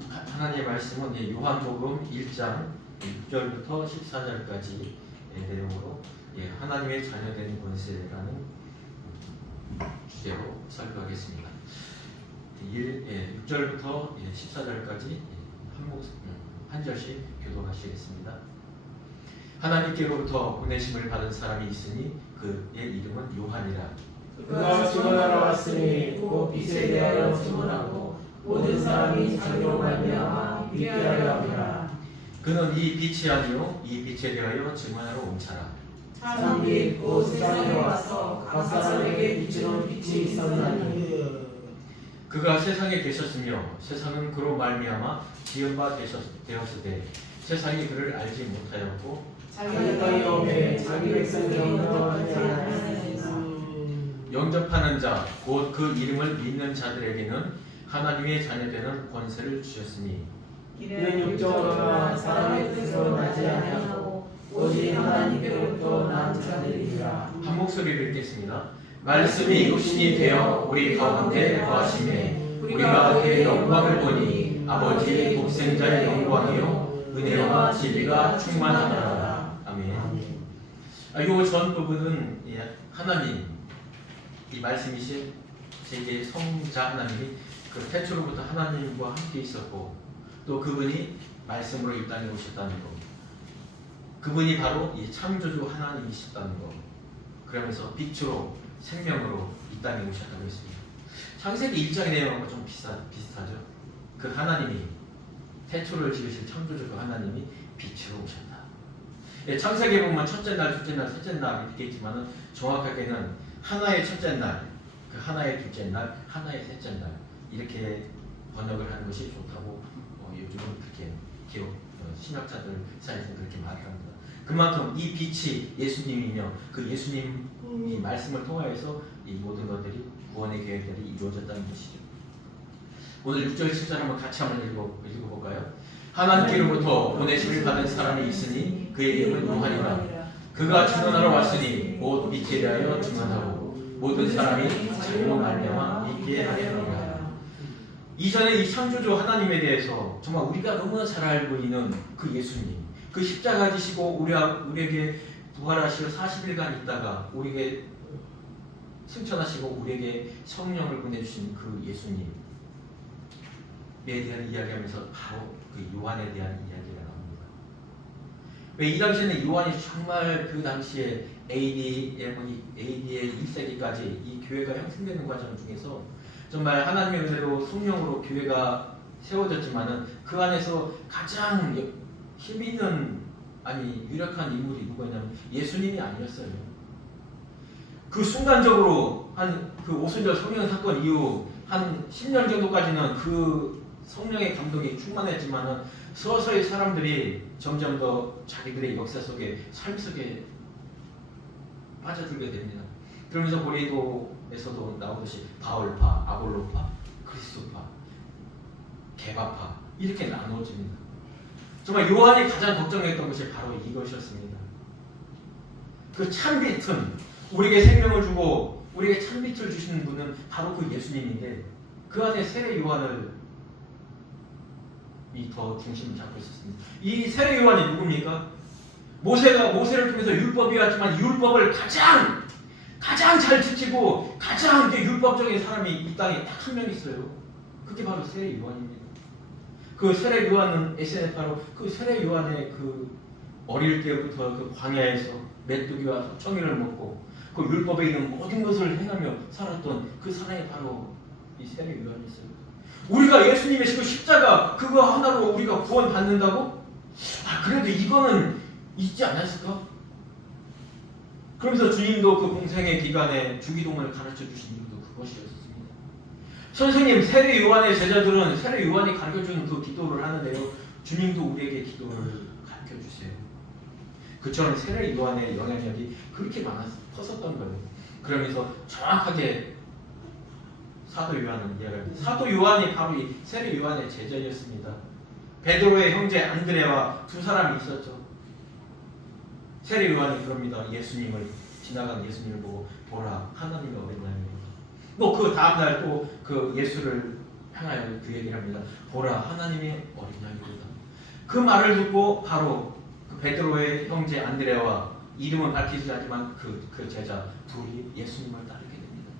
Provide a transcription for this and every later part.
하나님의 말씀은 예, 요한복음 1장 6절부터 14절까지 내용으로 예, 하나님의 자녀된 권세라는 주제로 살펴하겠습니다. 1, 예, 6절부터 예, 14절까지 한, 목, 음, 한 절씩 교독하시겠습니다. 하나님께로부터 보내심을 받은 사람이 있으니 그의 이름은 요한이라. 그가 증언하러 왔으니 곧 빛에 대하여 증언하고 모든 사람이 자기로 말미암아 믿게 하려 함이라. 그는 이 빛이 아니요 이 빛에 대하여 증언하러 온 자라. 참빛 곧 세상에 와서 각 사람에게 비추는 빛이 있었나니. 그가 세상에 계셨으며 세상은 그로 말미암아 지은 바 되셨, 되었으되 세상이 그를 알지 못하였고 자기 영접하는 자 곧 그 이름을 믿는 자들에게는 하나님의 자녀되는 권세를 주셨으니 이는 육적으로나 사람의 뜻으로 나지 아니하고 오직 하나님께로부터 난 자들이라 한 목소리를 읽겠습니다. 말씀이 육신이 되어 우리 가운데 거하심에 우리가 그의 영광을 보니 아버지의 독생자의 영광이요 은혜와 진리가 충만하더라. 아멘. 아, 요전 부분은 예, 하나님 이 말씀이신 세계 성자 하나님이 그 태초로부터 하나님과 함께 있었고 또 그분이 말씀으로 이 땅에 오셨다는 거. 그분이 바로 이 창조주 하나님이셨다는 거. 그러면서 빛으로 생명으로 이 땅에 오셨다고 했습니다. 창세기 1장의 내용하고 좀 비슷하, 비슷하죠. 그 하나님이 태초를 지으신 창조주 그 하나님이 빛으로 오셨다. 예, 창세기에 보면 첫째 날, 둘째 날, 셋째 날 이렇게 있지만은 정확하게는 하나의 첫째 날, 그 하나의 둘째 날, 하나의 셋째 날 이렇게 번역을 하는 것이 좋다고 어, 요즘은 그렇게 기록 어, 신학자들 사이에서 그렇게 말을 합니다. 그만큼 이 빛이 예수님이며 그 예수님이 말씀을 통하여서 이 모든 것들이 구원의 계획들이 이루어졌다는 것이죠. 오늘 6절 7절 한번 같이 한번 읽어, 읽어볼까요? 하나님께로부터 보내심을 받은 사람이 있으니 그의 이름은 요한이라 그가 증언하러 왔으니 곧 빛에 대하여 증언하고 모든 사람이 자기로 말미암아 믿게 하려니라 이전에 이 창조주 하나님에 대해서 정말 우리가 너무나 잘 알고 있는 그 예수님 그 십자가 지시고 우리, 우리에게 부활하시고 40일간 있다가 우리에게 승천하시고 우리에게 성령을 보내주신 그 예수님에 대한 이야기하면서 바로 그 요한에 대한 이야기가 나옵니다. 왜 이 당시에는 요한이 정말 그 당시에 AD, AD의 1세기까지 이 교회가 형성되는 과정 중에서 정말 하나님의 은혜로 성령으로 교회가 세워졌지만은 그 안에서 가장 힘 있는 아니 유력한 인물이 누구냐면 예수님이 아니었어요. 그 순간적으로 한 그 오순절 성령 사건 이후 한 10년 정도까지는 그 성령의 감동이 충만했지만은 서서히 사람들이 점점 더 자기들의 역사 속에 삶 속에 빠져들게 됩니다. 그러면서 고린도에서도 나오듯이 바울파, 아볼로파, 그리스도파, 개바파 이렇게 나누어집니다. 정말 요한이 가장 걱정했던 것이 바로 이것이었습니다. 그 참빛은 우리에게 생명을 주고 우리에게 참빛을 주시는 분은 바로 그 예수님인데 그 안에 세례 요한을 이더 중심을 잡고 있었습니다. 이 세례 요한이 누굽니까? 모세가 모세를 통해서 율법이 왔지만 율법을 가장 가장 잘 지키고 가장 율법적인 사람이 이 땅에 딱 한 명 있어요. 그게 바로 세례 요한입니다. 그 세례 요한은 에세네 바로 그 세례 요한의 그 어릴 때부터 그 광야에서 메뚜기와 청이를 먹고 그 율법에 있는 모든 것을 행하며 살았던 그 사람이 바로 이 세례 요한이었어요. 우리가 예수님의 그 십자가 그거 하나로 우리가 구원 받는다고? 아 그래도 이거는 있지 않았을까? 그러면서 주님도 그 공생의 기간에 주기도문을 가르쳐 주신 이유도 그것이었습니다. 선생님 세례 요한의 제자들은 세례 요한이 가르쳐 주는 그 기도를 하는데요. 주님도 우리에게 기도를 가르쳐 주세요. 그처럼 세례 요한의 영향력이 그렇게 많았 컸었던 거예요. 그러면서 정확하게 사도 요한은 이야기합니다. 사도 요한이 바로 이 세례 요한의 제자였습니다. 베드로의 형제 안드레와 두 사람이 있었죠. 세례 요한이 그럽니다. 예수님을 지나간 예수님을 보고 보라 하나님의 어린 양이다. 뭐그 다음 날 또 그 예수를 향하여 그 얘기를 합니다. 보라 하나님의 어린 양이로다. 그 말을 듣고 바로 그 베드로의 형제 안드레와 이름은 밝히지 않지만 그, 그 제자 둘이 예수님을 따르게 됩니다.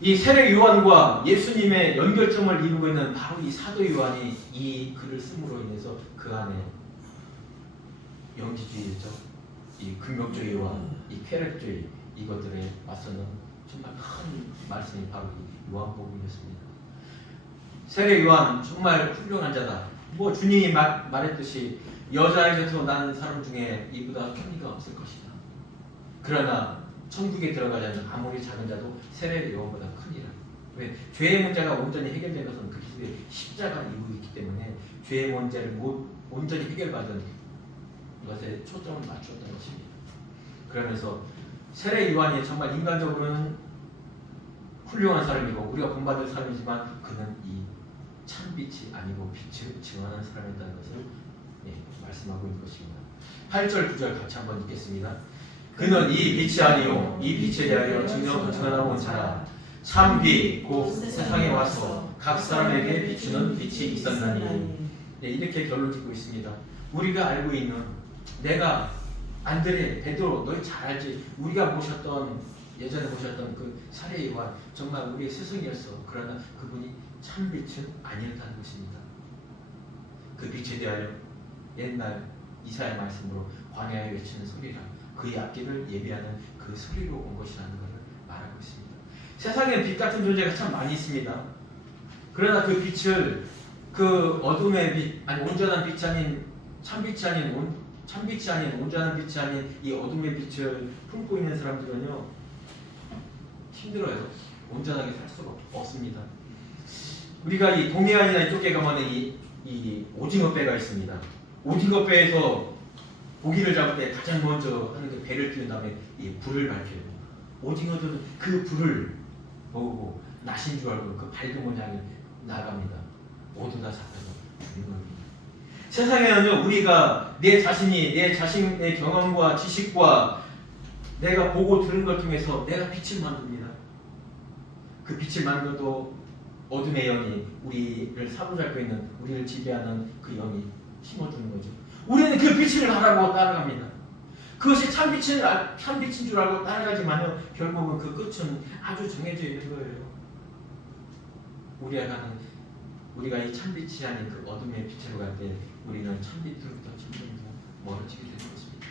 이 세례 요한과 예수님의 연결점을 이루고 있는 바로 이 사도 요한이 이 글을 쓰므로 인해서 그 안에 영지주의죠, 이 금욕주의와 이 쾌락주의 이것들에 맞서는 정말 큰 말씀이 바로 이 요한복음이었습니다. 세례 요한 정말 훌륭한 자다. 뭐 주님이 말, 말했듯이 여자에게서 난 사람 중에 이보다 편리가 없을 것이다. 그러나 천국에 들어가자면 아무리 작은 자도 세례 요한보다 크니라. 왜 죄의 문제가 온전히 해결된 것은 그리스도의 십자가 이후에 있기 때문에 죄의 문제를 못 온전히 해결받은 것에 초점을 맞추었던 것입니다. 그러면서 세례 요한이 정말 인간적으로는 훌륭한 사람이고 우리가 본받을 사람이지만 그는 이 참빛이 아니고 빛을 증언하는 사람이라는 것을 예, 말씀하고 있는 것입니다. 8절 9절 같이 한번 읽겠습니다. 그는 이 빛이 아니요 이 빛에 대하여 증명 증언하고 온 자라 참빛 곧 세상에 와서 각 사람에게 비추는 빛이 있었나니 네, 이렇게 결론 짓고 있습니다. 우리가 알고 있는 내가 안드레, 베드로 너희 잘 알지. 우리가 보셨던 예전에 보셨던 그 사례 요한 정말 우리의 스승이었어. 그러나 그분이 참 빛은 아니었다는 것입니다. 그 빛에 대하여 옛날 이사야 말씀으로 광야에 외치는 소리라 그의 앞길을 예비하는 그 소리로 온 것이라는 것을 말하고 있습니다. 세상에 빛 같은 존재가 참 많이 있습니다. 그러나 그 빛을 그 어둠의 빛 아니 온전한 빛이 아닌 참 빛이 아닌 온, 참빛이 아닌 온전한 빛이 아닌 이 어둠의 빛을 품고 있는 사람들은요 힘들어요. 온전하게 살 수가 없습니다. 우리가 이 동해안이나 이쪽에 가면은 이, 이 오징어 배가 있습니다. 오징어 배에서 고기를 잡을 때 가장 먼저 하는 게 배를 띄운 다음에 이 불을 밝혀요. 오징어들은 그 불을 보고 낫인 줄 알고 그 밝은 모양이 나갑니다. 모두 다 잡혀서 죽는 겁니다. 세상에는요 우리가 내 자신이 내 자신의 경험과 지식과 내가 보고 들은 것 중에서 내가 빛을 만듭니다. 그 빛을 만들어도 어둠의 영이 우리를 사로잡고 있는 우리를 지배하는 그 영이 심어주는 거죠. 우리는 그 빛을 바라고 따라갑니다. 그것이 참 빛인 아, 참 빛인 줄 알고 따라가지만요 결국은 그 끝은 아주 정해져 있는 거예요. 우리가 가는 우리가 이 참빛이 아닌 그 어둠의 빛으로 갈 때 우리는 참빛으로부터 점점 더 멀어지게 되는 것입니다.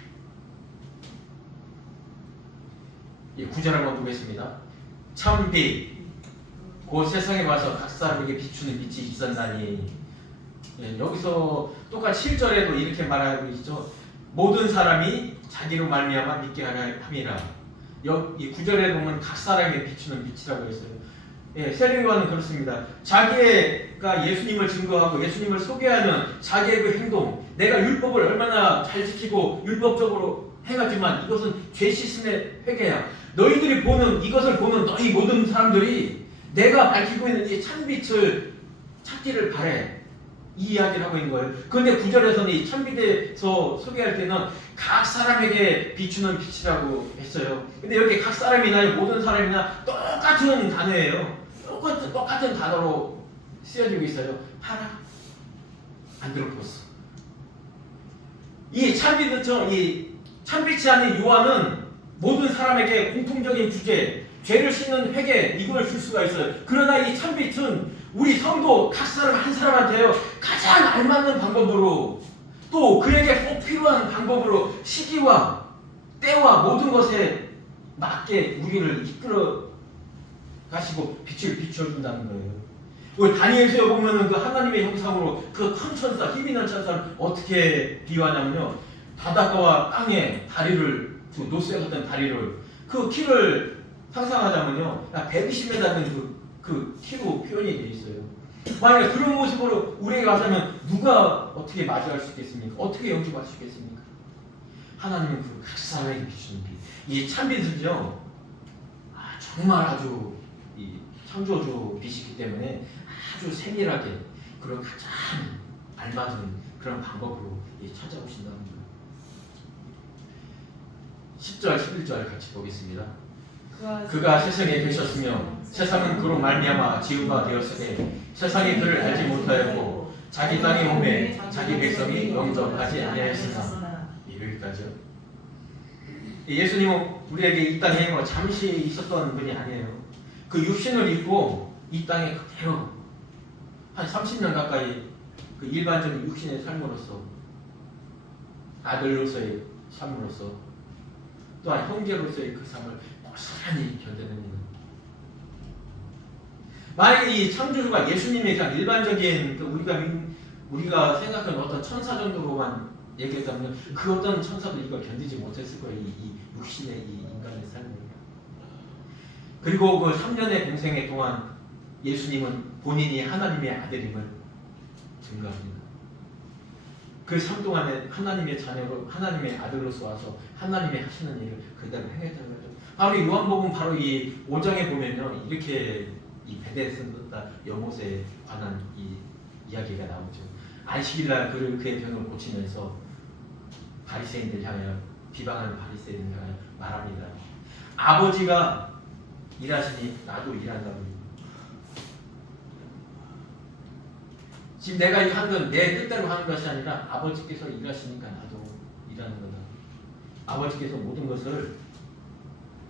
이 구절 한번 보겠습니다. 참빛 곧 세상에 와서 각 사람에게 비추는 빛이 있었나니 예, 여기서 똑같이 7절에도 이렇게 말하고 있죠. 모든 사람이 자기로 말미암아 믿게 하려 함이라. 여기 9절에 보면 각 사람에게 비추는 빛이라고 했어요. 예, 세례요한은 그렇습니다. 자기가 예수님을 증거하고 예수님을 소개하는 자기의 그 행동, 내가 율법을 얼마나 잘 지키고 율법적으로 행하지만 이것은 죄 씻음의 회개야. 너희들이 보는 이것을 보는 너희 모든 사람들이 내가 밝히고 있는 이 참빛을 찾기를 바래. 이 이야기를 하고 있는 거예요. 그런데 구절에서는 이 참빛에서 소개할 때는 각 사람에게 비추는 빛이라고 했어요. 근데 여기 각 사람이나 모든 사람이나 똑같은 단어예요. 똑같은, 똑같은 단어로 쓰여지고 있어요. 파라, 안드로포스. 이 참빛은 이 참빛이 아닌 요한은 모든 사람에게 공통적인 주제, 죄를 씻는 회개 이걸 줄 수가 있어요. 그러나 이 참빛은 우리 성도 각 사람 한 사람한테요 가장 알맞는 방법으로 또 그에게 꼭 필요한 방법으로 시기와 때와 모든 것에 맞게 우리를 이끌어 가시고 빛을 비춰준다는 거예요. 우리 다니엘서에 보면은 그 하나님의 형상으로 그큰 천사, 힘 있는 천사를 어떻게 비유하냐면요. 바닷가와 땅에 다리를 그 노스에 갔던 다리를 그 키를 상상하자면요. 120m 되는 그, 그 키로 표현이 돼 있어요. 만약에 그런 모습으로 우리에게 가자면 누가 어떻게 맞이할 수 있겠습니까? 어떻게 영접할 수 있겠습니까? 하나님은 그 각 사람에게 비추는 빛. 이 참빛은요, 아, 정말 아주 이 창조주 빛이기 때문에 아주 세밀하게 그런 가장 알맞은 그런 방법으로 이 찾아오신다는 거예요. 10절, 11절 같이 보겠습니다. 그가 세상에 계셨으며 세상은 그로 말미암아 지음바 되었으되 세상이 그를 알지 못하였고 자기 땅에 오매 자기 백성이 영접하지 아니하였으나 여기까지요. 예수님은 우리에게 이 땅에 뭐 잠시 있었던 분이 아니에요. 그 육신을 입고 이 땅에 그대로 한 30년 가까이 그 일반적인 육신의 삶으로서 아들로서의 삶으로서 또한 형제로서의 그 삶을 고스란히 견뎌냅니다. 만약에 이 창조주가 예수님의 그냥 일반적인 그 우리가 믿- 우리가 생각하는 어떤 천사 정도로만 얘기했다면 그 어떤 천사도 이걸 견디지 못했을 거예요. 이, 이 육신의 이 인간의 삶을. 그리고 그 3년의 공생애 동안 예수님은 본인이 하나님의 아들임을 증거합니다. 그 삶 동안에 하나님의 자녀로 하나님의 아들로서 와서 하나님의 하시는 일을 그대로 행했다는. 바로 이 요한복음 바로 이 5장에 보면요 이렇게 이 베데스다 여못에 관한 이 이야기가 나오죠. 안식일날 그를 그의 병을 고치면서 바리새인들 향하여 비방하는 바리새인들 향하여 말합니다. 아버지가 일하시니 나도 일한다고. 지금 내가 이거 하는 건내 뜻대로 하는 것이 아니라 아버지께서 일하시니까 나도 일하는 거다. 아버지께서 모든 것을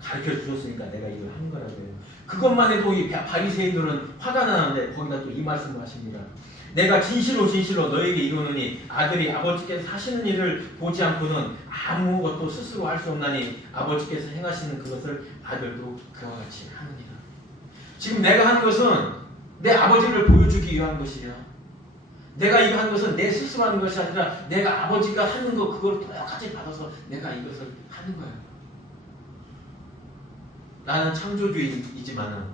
가르쳐 주셨으니까 내가 이걸 하는 거라고요. 그것만 해도 이 바리새인들은 화가 나는데 거기다 또 이 말씀을 하십니다. 내가 진실로 진실로 너에게 이르노니 아들이 아버지께서 하시는 일을 보지 않고는 아무것도 스스로 할 수 없나니 아버지께서 행하시는 그것을 아들도 그와 같이 하느니라. 지금 내가 하는 것은 내 아버지를 보여주기 위한 것이야. 내가 이거 하는 것은 내 스스로 하는 것이 아니라 내가 아버지가 하는 거 그걸 똑같이 받아서 내가 이것을 하는 거야. 나는 창조주이지만은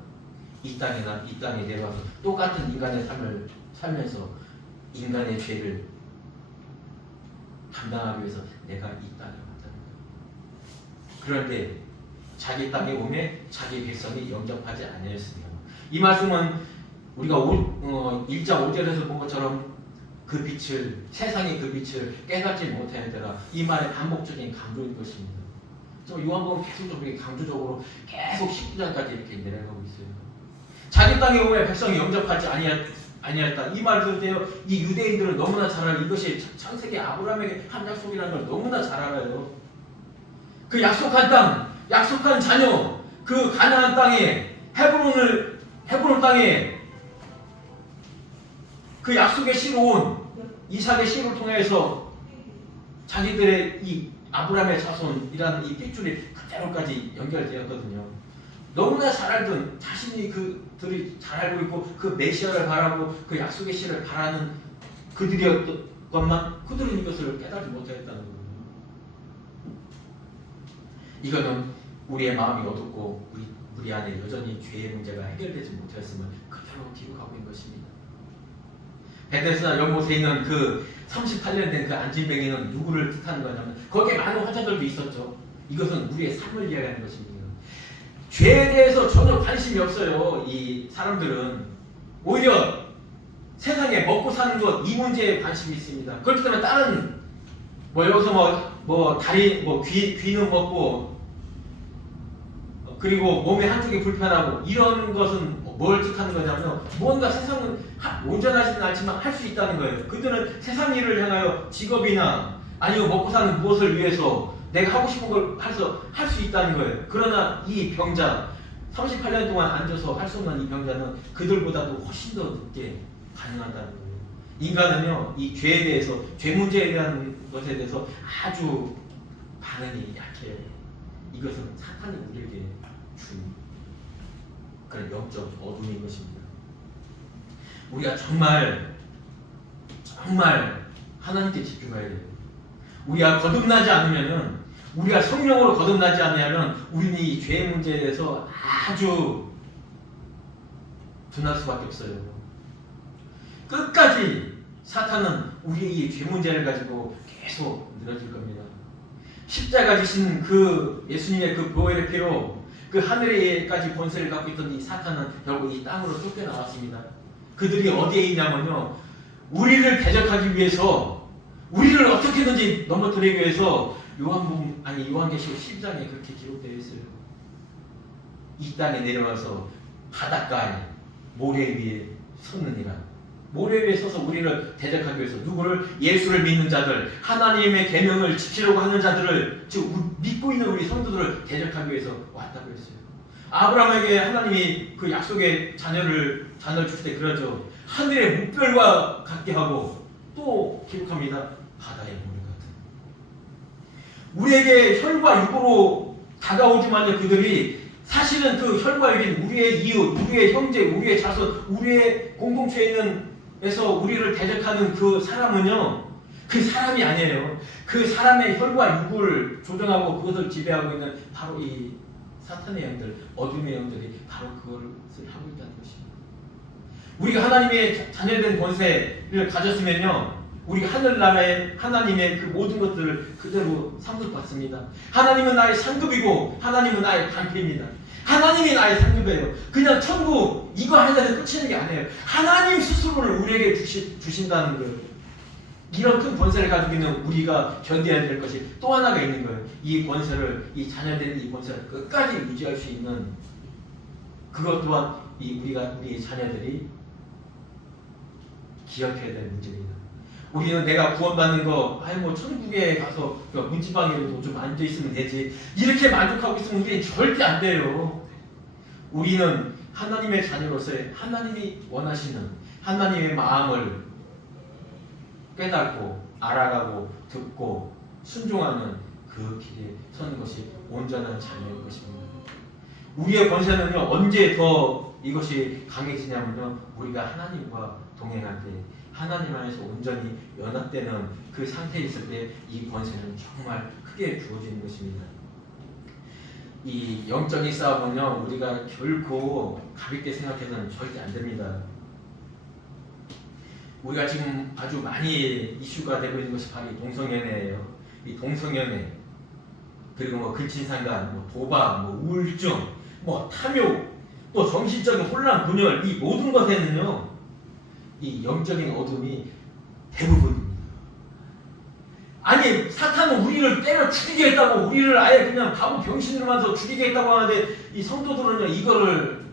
이 땅에 나 이 땅에 내려와서 똑같은 인간의 삶을 살면서 인간의 죄를 감당하기 위해서 내가 이 땅에 거야. 그런데 자기 땅에 오매 자기 백성이 영접하지 아니하였으며 이 말씀은 우리가 오, 어, 1장 5절에서 본 것처럼 그 빛을 세상의 그 빛을 깨닫지 못하였더라 이 말의 반복적인 강조인 것입니다. 저 요한복음 계속적으로 강조적으로 계속 19장까지 이렇게 내려가고 있어요. 자기 땅에 오매 백성이 영접하지 아니하였, 아니하였다. 이 말을 때요. 이 유대인들은 너무나 잘 알아요. 이것이 창세기 아브라함에게 한 약속이라는 걸 너무나 잘 알아요. 그 약속한 땅, 약속한 자녀, 그 가나안 땅에 헤브론을 헤브론 땅에 그 약속의 씨로 온 이삭의 씨를 통해서 자기들의 이 아브라함의 자손이라는 이 핏줄이 그대로까지 연결되었거든요. 너무나 잘 알던 자신이 그들이 잘 알고 있고 그 메시아를 바라고 그 약속의 씨를 바라는 그들이었던 것만 그들은 이것을 깨달지 못했다는 거예요. 이거는 우리의 마음이 어둡고 우리, 우리 안에 여전히 죄의 문제가 해결되지 못하였음을 그대로 기록하고 있는 것입니다. 베데스다 연못에 있는 그 38년 된 그 안진뱅이는 누구를 뜻하는 거냐면 거기에 많은 화자들도 있었죠. 이것은 우리의 삶을 이야기하는 것입니다. 죄에 대해서 전혀 관심이 없어요. 이 사람들은 오히려 세상에 먹고 사는 것 이 문제에 관심이 있습니다. 그렇기 때문에 다른 뭐 여기서 뭐, 뭐 다리 뭐 귀 귀는 먹고 어, 그리고 몸의 한쪽이 불편하고 이런 것은 뭘 뜻하는 거냐면 뭔가 세상은 하- 온전하지는 않지만 할 수 있다는 거예요. 그들은 세상 일을 향하여 직업이나 아니면 먹고 사는 무엇을 위해서 내가 하고 싶은 걸 해서 할 수 있다는 거예요. 그러나 이 병자 38년 동안 앉아서 할 수 없는 이 병자는 그들보다도 훨씬 더 늦게 가능하다는 거예요. 인간은요 이 죄에 대해서 죄 문제에 대한 것에 대해서 아주 반응이 약해요. 이것은 사탄이 우리에게 준 그런 영적 어둠인 것입니다. 우리가 정말 정말 하나님께 집중해야 돼요. 우리가 거듭나지 않으면은 우리가 성령으로 거듭나지 않으면 우리는 이 죄의 문제에 대해서 아주 둔할 수밖에 없어요. 끝까지 사탄은 우리의 이죄 문제를 가지고 계속 늘어질 겁니다. 십자가 지신 그 예수님의 그 보혈의 피로 그 하늘에까지 권세를 갖고 있던 이 사탄은 결국 이 땅으로 쫓겨나왔습니다. 그들이 어디에 있냐면요. 우리를 대적하기 위해서 우리를 어떻게든지 넘어뜨리기 위해서 요한복음 아니 요한계시록 10장에 그렇게 기록되어 있어요. 이 땅에 내려와서 바닷가에 모래 위에 섰느니라. 모래 위에 서서 우리를 대적하기 위해서 누구를 예수를 믿는 자들, 하나님의 계명을 지키려고 하는 자들을 즉 우- 믿고 있는 우리 성도들을 대적하기 위해서 왔다고 했어요. 아브라함에게 하나님이 그 약속의 자녀를 자녀를 주실 때 그러죠. 하늘의 물결과 같게 하고 또 기록합니다. 바다의 모래 같은. 우리에게 혈과 육으로 다가오지만 그들이 사실은 그 혈과 육인 우리의 이웃, 우리의 형제, 우리의 자손, 우리의 공동체에 있는 에서 우리를 대적하는 그 사람은요, 그 사람이 아니에요. 그 사람의 혈과 육을 조정하고 그것을 지배하고 있는 바로 이 사탄의 영들, 어둠의 영들이 바로 그것을 하고 있다는 것입니다. 우리가 하나님의 자- 자녀된 권세를 가졌으면요, 우리가 하늘나라의 하나님의 그 모든 것들을 그대로 상속받습니다. 하나님은 나의 상급이고 하나님은 나의 방패입니다. 하나님이 나의 상급이에요. 그냥 천국 이거 하나에서 끝이는 게 아니에요. 하나님 스스로를 우리에게 주시, 주신다는 거예요. 이런 큰 권세를 가지고 있는 우리가 견뎌야 될 것이 또 하나가 있는 거예요. 이 권세를 이 자녀된 이 권세를 끝까지 유지할 수 있는 그것 또한 이 우리가 우리 자녀들이 기억해야 될 문제입니다. 우리는 내가 구원받는 거, 아이 뭐 천국에 가서 그 문지방에도 좀 앉아 있으면 되지. 이렇게 만족하고 있으면 우리는 절대 안 돼요. 우리는 하나님의 자녀로서의 하나님이 원하시는 하나님의 마음을 깨닫고 알아가고 듣고 순종하는 그 길에 서는 것이 온전한 자녀인 것입니다. 우리의 권세는요 언제 더 이것이 강해지냐면요 우리가 하나님과 동행할 때 하나님 안에서 온전히 연합되는 그 상태에 있을 때 이 권세는 정말 크게 주어지는 것입니다. 이 영적인 싸움은요 우리가 결코 가볍게 생각해서는 절대 안 됩니다. 우리가 지금 아주 많이 이슈가 되고 있는 것이 바로 이 동성연애예요. 이 동성연애 그리고 뭐 근친상간, 뭐 도박, 뭐 우울증, 뭐 탐욕, 또 정신적인 혼란, 분열 이 모든 것에는요 이 영적인 어둠이 대부분입니다. 아니 사탄은 우리를 때려 죽이겠다고 우리를 아예 그냥 바보 병신으로 만들어 죽이겠다고 하는데 이 성도들은요 이거를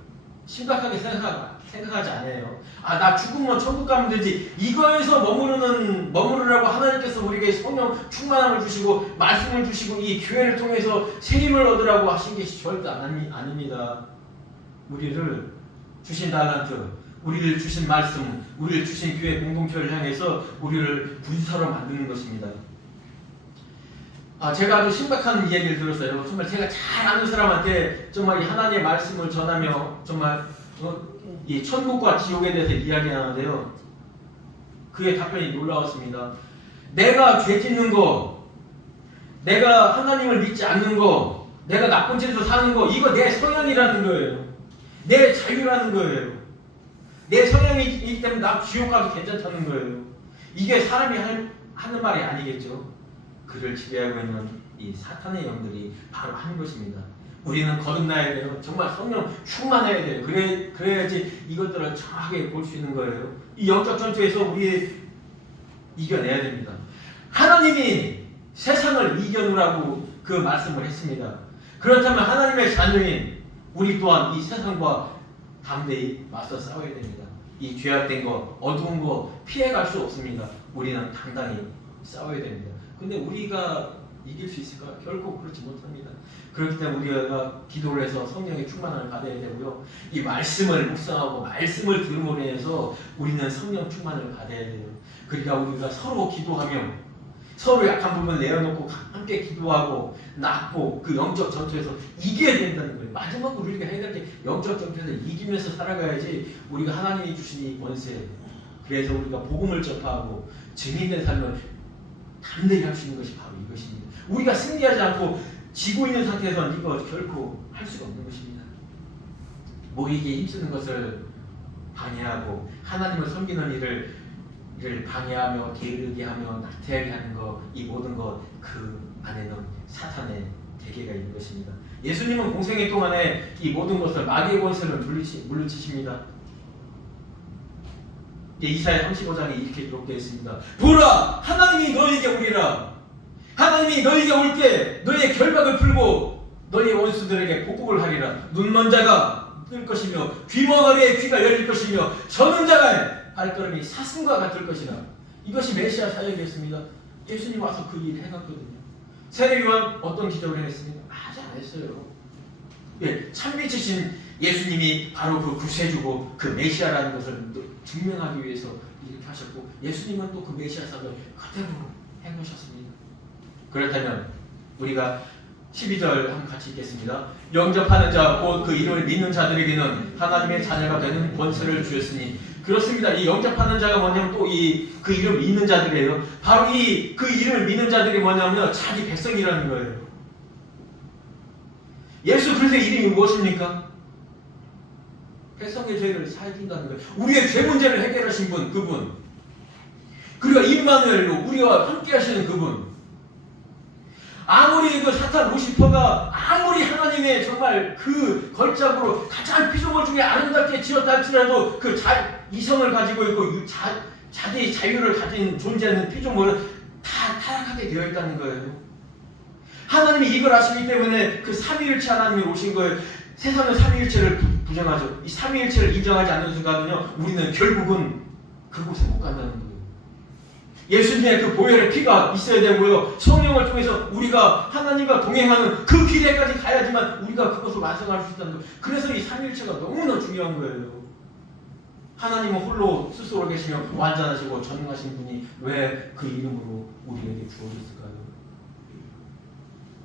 심각하게 생각 생각하지 않아요. 아 나 죽으면 천국 가면 되지. 이거에서 머무르는 머무르라고 하나님께서 우리에게 성령 충만함을 주시고 말씀을 주시고 이 교회를 통해서 세임을 얻으라고 하신 것이 절대 아니, 아닙니다. 우리를 주신 달란트, 우리를 주신 말씀, 우리를 주신 교회 공동체를 향해서 우리를 분사로 만드는 것입니다. 아, 제가 아주 심각한 이야기를 들었어요. 정말 제가 잘 아는 사람한테 정말 이 하나님의 말씀을 전하며 정말 어, 이 천국과 지옥에 대해서 이야기하는데요. 그의 답변이 놀라웠습니다. 내가 죄 짓는 거, 내가 하나님을 믿지 않는 거, 내가 나쁜 짓을 사는 거, 이거 내 성향이라는 거예요. 내 자유라는 거예요. 내 성향이기 때문에 나 지옥 가도 괜찮다는 거예요. 이게 사람이 할, 하는 말이 아니겠죠. 그를 지배하고 있는 이 사탄의 영들이 바로 하는 것입니다. 우리는 거듭나야 돼요. 정말 성령 충만해야 돼요. 그래, 그래야지 이것들을 정확하게 볼 수 있는 거예요. 이 영적 전투에서 우리 이겨내야 됩니다. 하나님이 세상을 이겨놓으라고 그 말씀을 했습니다. 그렇다면 하나님의 자녀인 우리 또한 이 세상과 담대히 맞서 싸워야 됩니다. 이 죄악된 것, 어두운 것 피해갈 수 없습니다. 우리는 당당히 싸워야 됩니다. 근데 우리가 이길 수 있을까? 결코 그렇지 못합니다. 그렇기 때문에 우리가 기도를 해서 성령의 충만함을 받아야 되고요. 이 말씀을 묵상하고 말씀을 들음으로 인해서 우리는 성령 충만을 받아야 돼요. 그러니까 우리가 서로 기도하며 서로 약한 부분을 내어놓고 함께 기도하고 낫고 그 영적 전투에서 이겨야 된다는 거예요. 마지막으로 우리가 해야 될 게 영적 전투에서 이기면서 살아가야지 우리가 하나님이 주신 이 권세 그래서 우리가 복음을 접하고 증인된 삶을 담대히 할 수 있는 것이 바로 이것입니다. 우리가 승리하지 않고 지고 있는 상태에서는 이거 결코 할 수가 없는 것입니다. 모이기에 힘쓰는 것을 방해하고 하나님을 섬기는 일을 를 방해하며 게으르게 하며 나태하게 하는 것 이 모든 것 그 안에는 사탄의 대계가 있는 것입니다. 예수님은 공생애 동안에 이 모든 것을 마귀의 권세를 물리치, 물리치십니다. 예, 이사야 35장에 이렇게 기록되어 있습니다. 보라 하나님이 너에게 오리라 하나님이 너에게 올 때 너의 결박을 풀고 너희 원수들에게 복국을 하리라 눈먼 자가 뜰 것이며 귀머거리에 귀가 열릴 것이며 저는 자가 발걸음이 사슴과 같을 것이라 이것이 메시아 사역이었습니다. 예수님 와서 그 일을 해놨거든요. 세례요한 어떤 기적을 해냈습니까? 하지 않았어요. 예, 참빛이신 예수님이 바로 그 구세주고 그 메시아라는 것을 증명하기 위해서 이렇게 하셨고 예수님은 또 그 메시아 사역을 그대로 해놓으셨습니다. 그렇다면 우리가 12절 한번 같이 읽겠습니다. 영접하는 자, 곧 그 이름을 믿는 자들에게는 하나님의 자녀가 되는 권세를 주셨으니 그렇습니다. 이 영접하는 자가 뭐냐면 또 이 그 이름을 믿는 자들이에요. 바로 이 그 이름을 믿는 자들이 뭐냐면 자기 백성이라는 거예요. 예수 그리스도의 이름이 무엇입니까? 백성의 죄를 사해준다는 거예요. 우리의 죄 문제를 해결하신 분, 그분. 그리고 임마누엘로 우리와 함께 하시는 그분. 아무리 그 사탄 루시퍼가 아무리 하나님의 정말 그 걸작으로 가장 피조물 중에 아름답게 지었다 할지라도 그 자, 이성을 가지고 있고 유- 자, 자기의 자유를 가진 존재하는 피조물은 다 타락하게 되어 있다는 거예요. 하나님이 이걸 아시기 때문에 그 삼위일체 하나님이 오신 거예요. 세상은 삼위일체를 부- 부정하죠. 이 삼위일체를 인정하지 않는 순간은요, 우리는 결국은 그곳에 못 간다는 거예요. 예수님의 그 보혈의 피가 있어야 되고요. 성령을 통해서 우리가 하나님과 동행하는 그 길에까지 가야지만 우리가 그것을 완성할 수 있다는 거예요. 그래서 이 삼위일체가 너무나 중요한 거예요. 하나님은 홀로 스스로 계시며 완전하시고 전능하신 분이 왜 그 이름으로 우리에게 주어졌을까요?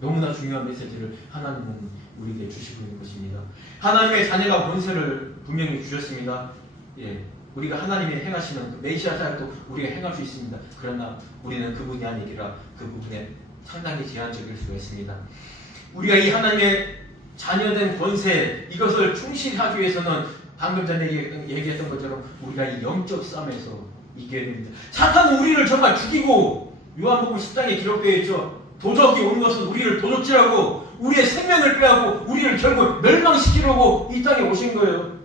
너무나 중요한 메시지를 하나님은 우리에게 주시고 있는 것입니다. 하나님의 자녀가 본세를 분명히 주셨습니다. 예, 우리가 하나님이 행하시는 그 메시아 사역도 우리가 행할 수 있습니다. 그러나 우리는 그분이 아니라 그 부분에 상당히 제한적일 수가 있습니다. 우리가 이 하나님의 자녀된 권세 이것을 충실하기 위해서는 방금 전에 얘기했던, 것처럼 우리가 이 영적 싸움에서 이겨야 됩니다. 사탄은 우리를 정말 죽이고 요한복음 10장에 기록되어 있죠. 도적이 온 것은 우리를 도적질하고 우리의 생명을 빼앗고 우리를 결국 멸망시키려고 이 땅에 오신 거예요.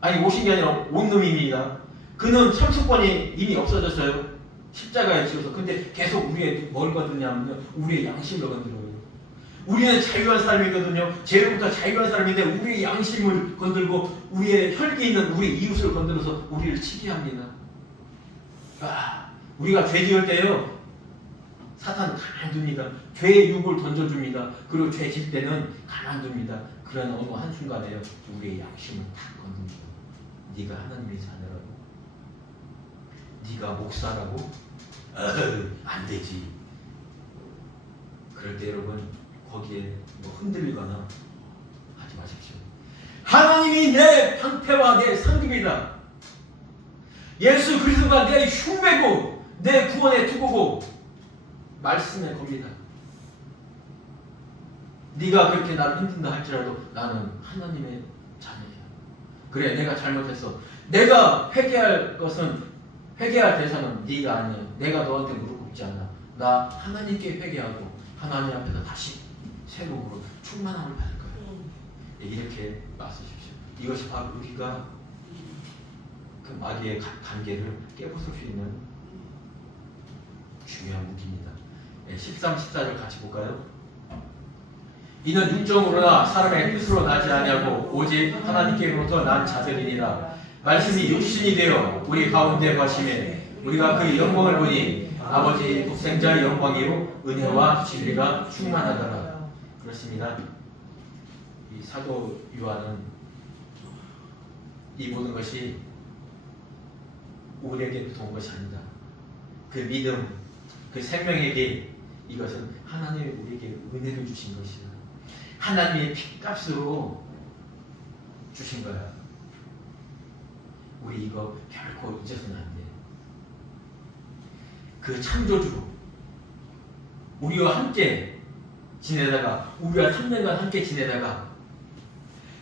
아니 오신 게 아니라 온 놈입니다. 그는 참수권이 이미 없어졌어요. 십자가에 지어서. 근데 계속 우리의 뭘 건드냐면요. 우리의 양심을 건드려요. 우리는 자유한 사람이거든요. 죄로부터 자유한 사람인데 우리의 양심을 건들고 우리의 혈기 있는 우리 이웃을 건드려서 우리를 치게 합니다. 아, 우리가 죄 지을 때요. 사탄 가만 둡니다. 죄의 유혹을 던져줍니다. 그리고 죄 질 때는 가만 둡니다. 그러나 어느 한순간에요. 우리의 양심을 탁 건듭니다. 네가 하나님의 자녀라고? 네가 목사라고? 안 되지. 그럴 때 여러분 거기에 뭐 흔들리거나 하지 마십시오. 하나님이 내 방패와 내 상급이다. 예수 그리스도가 내 흉배고 내 구원의 투구고 말씀의 겁니다. 네가 그렇게 나를 힘든다 할지라도 나는 하나님의 자녀야. 그래 내가 잘못했어. 내가 회개할 것은 회개할 대상은 네가 아니야. 내가 너한테 무릎 꿇지 않아. 나 하나님께 회개하고 하나님 앞에서 다시 새로움으로 충만함을 받을 거야. 이렇게 맞서십시오. 이것이 바로 우리가 그 마귀의 가- 관계를 깨부술 수 있는 중요한 무기입니다. 예, 13, 14절 같이 볼까요? 이는 육정으로나 사람의 뜻으로 나지 아니하고 오직 하나님께로부터 난 자들이니라. 말씀이 육신이 되어 우리 가운데 거심에 우리가 그 영광을 보니 아버지 독생자의 영광이요 은혜와 진리가 충만하더라. 그렇습니다. 이 사도 요한은 이 모든 것이 우리에게부터 온 것이 아니다. 그 믿음, 그 생명의 길, 이것은 하나님이 우리에게 은혜를 주신 것이다. 하나님의 핏값으로 주신 거야. 우리 이거 결코 잊어서는 안 돼. 그 창조주, 우리와 함께 지내다가, 우리와 3년간 함께 지내다가,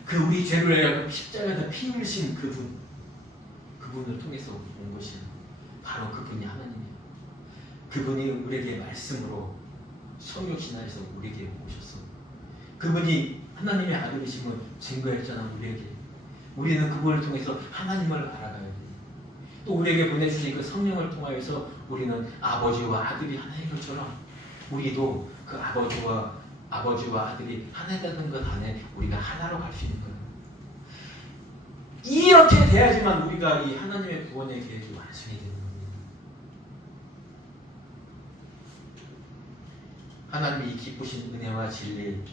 그 우리 죄를 위하여 십자가에서 피 흘리신 그분, 그분을 통해서 온 것이 바로 그분이 하나님이에요. 그분이 우리에게 말씀으로 성육신하여서 우리에게 오셨어. 그분이 하나님의 아들이심을 증거했잖아 우리에게. 우리는 그분을 통해서 하나님을 알아가야 돼. 또 우리에게 보내주신 그 성령을 통하여서 우리는 아버지와 아들이 하나인 것처럼 우리도 그 아버지와 아버지와 아들이 하나 되는 것 안에 우리가 하나로 갈 수 있는 거예요. 이렇게 돼야지만 우리가 이 하나님의 구원의 계획이 완성이 되는 겁니다. 하나님이 이 기쁘신 은혜와 진리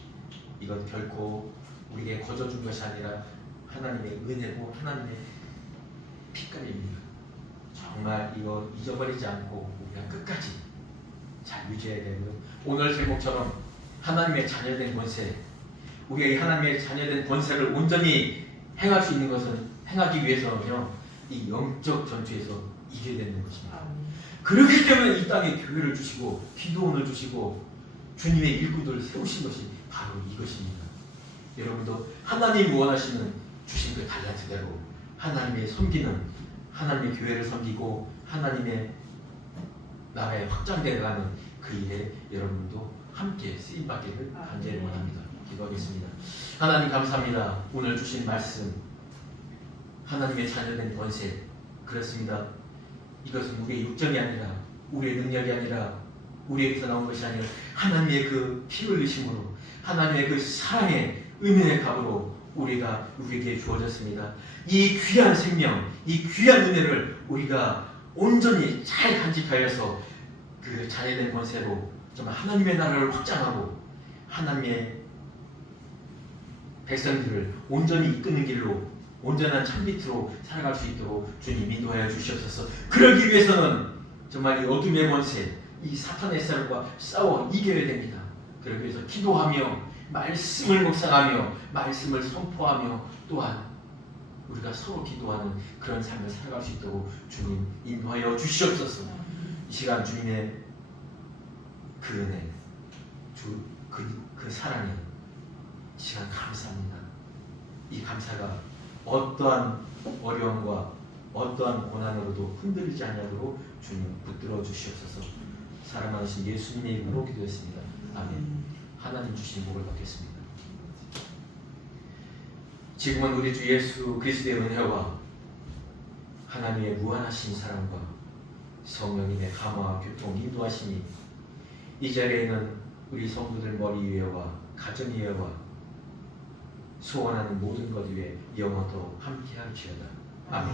이것 결코 우리에게 거저 준 것이 아니라 하나님의 은혜고 하나님의 피값입니다. 정말 이거 잊어버리지 않고 우리가 끝까지 잘 유지해야 되고요. 오늘 제목처럼 하나님의 자녀된 권세 우리가 이 하나님의 자녀된 권세를 온전히 행할 수 있는 것은 행하기 위해서는요 이 영적 전투에서 이겨야 되는 것입니다. 그렇기 때문에 이 땅에 교회를 주시고 기도원을 주시고 주님의 일구들을 세우신 것이 바로 이것입니다. 여러분도 하나님이 원하시는 주신 그 달란트대로 하나님의 섬기는 하나님의 교회를 섬기고 하나님의 나라에 확장되어가는 그 일에 여러분도 함께 쓰임 받기를 간절히 아멘. 원합니다. 기도하겠습니다. 하나님 감사합니다. 오늘 주신 말씀 하나님의 자녀된 권세 그렇습니다. 이것은 우리의 육정이 아니라 우리의 능력이 아니라 우리에게서 나온 것이 아니라 하나님의 그 피 흘리심으로 하나님의 그 사랑의 은혜의 값으로 우리가 우리에게 주어졌습니다. 이 귀한 생명, 이 귀한 은혜를 우리가 온전히 잘 간직하여서 그 자녀된 권세로 정말 하나님의 나라를 확장하고 하나님의 백성들을 온전히 이끄는 길로 온전한 참빛으로 살아갈 수 있도록 주님 인도하여 주시옵소서. 그러기 위해서는 정말 이 어둠의 권세, 이 사탄의 쌀과 싸워 이겨야 됩니다. 그러기 위해서 기도하며 말씀을 묵상하며 말씀을 선포하며 또한 우리가 서로 기도하는 그런 삶을 살아갈 수 있도록 주님 인도하여 주시옵소서. 이 시간 주님의 그 은혜, 주, 그, 그 사랑에 이 시간 감사합니다. 이 감사가 어떠한 어려움과 어떠한 고난으로도 흔들리지 않도록 주님 붙들어 주시옵소서. 사랑하신 예수님의 이름으로 기도했습니다. 아멘. 하나님 주신 복을 받겠습니다. 지금은 우리 주 예수 그리스도의 은혜와 하나님의 무한하신 사랑과 성령님의 감화와 교통 인도하심이 이 자리에는 우리 성도들 머리 위에와 가정 위에와 소원하는 모든 것 위에 영원토록 함께할지어다. 아멘.